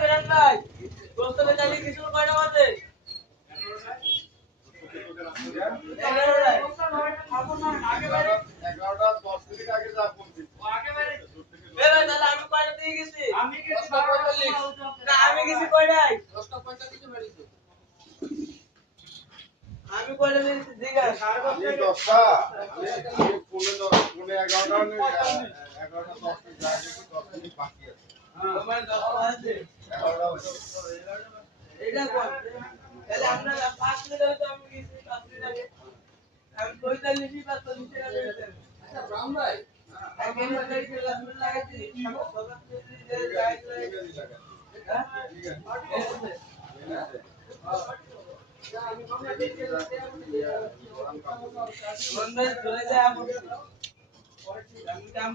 বেরান ভাই দোস্তরে জানি কিছু কয়টা বাজে 11:10 আগে যা বলছি আগে বাইরে ভাই তাহলে আমি কয়টা দিয়ে গেছি আমি গেছি 12:45 না আমি গেছি কয়টায় 10:45 এ বেরিয়েছি আমি কয়টা দিয়েছি দিগা 10:30 আমি ফোনে 11:10 যায় দেখি 10 মিনিট বাকি আছে আমার 10 বাজে 11টা বাজে এটা কোন তাহলে আমরা 5 মিনিট হইতো আমি গেছি 5 মিনিট আগে আমি 45 45 এর আগে আচ্ছা ব্রাউন ভাই আগে মানে ক্লাস में লাগাইছি আমি মামলা দেখে চলে যায় আমি কাম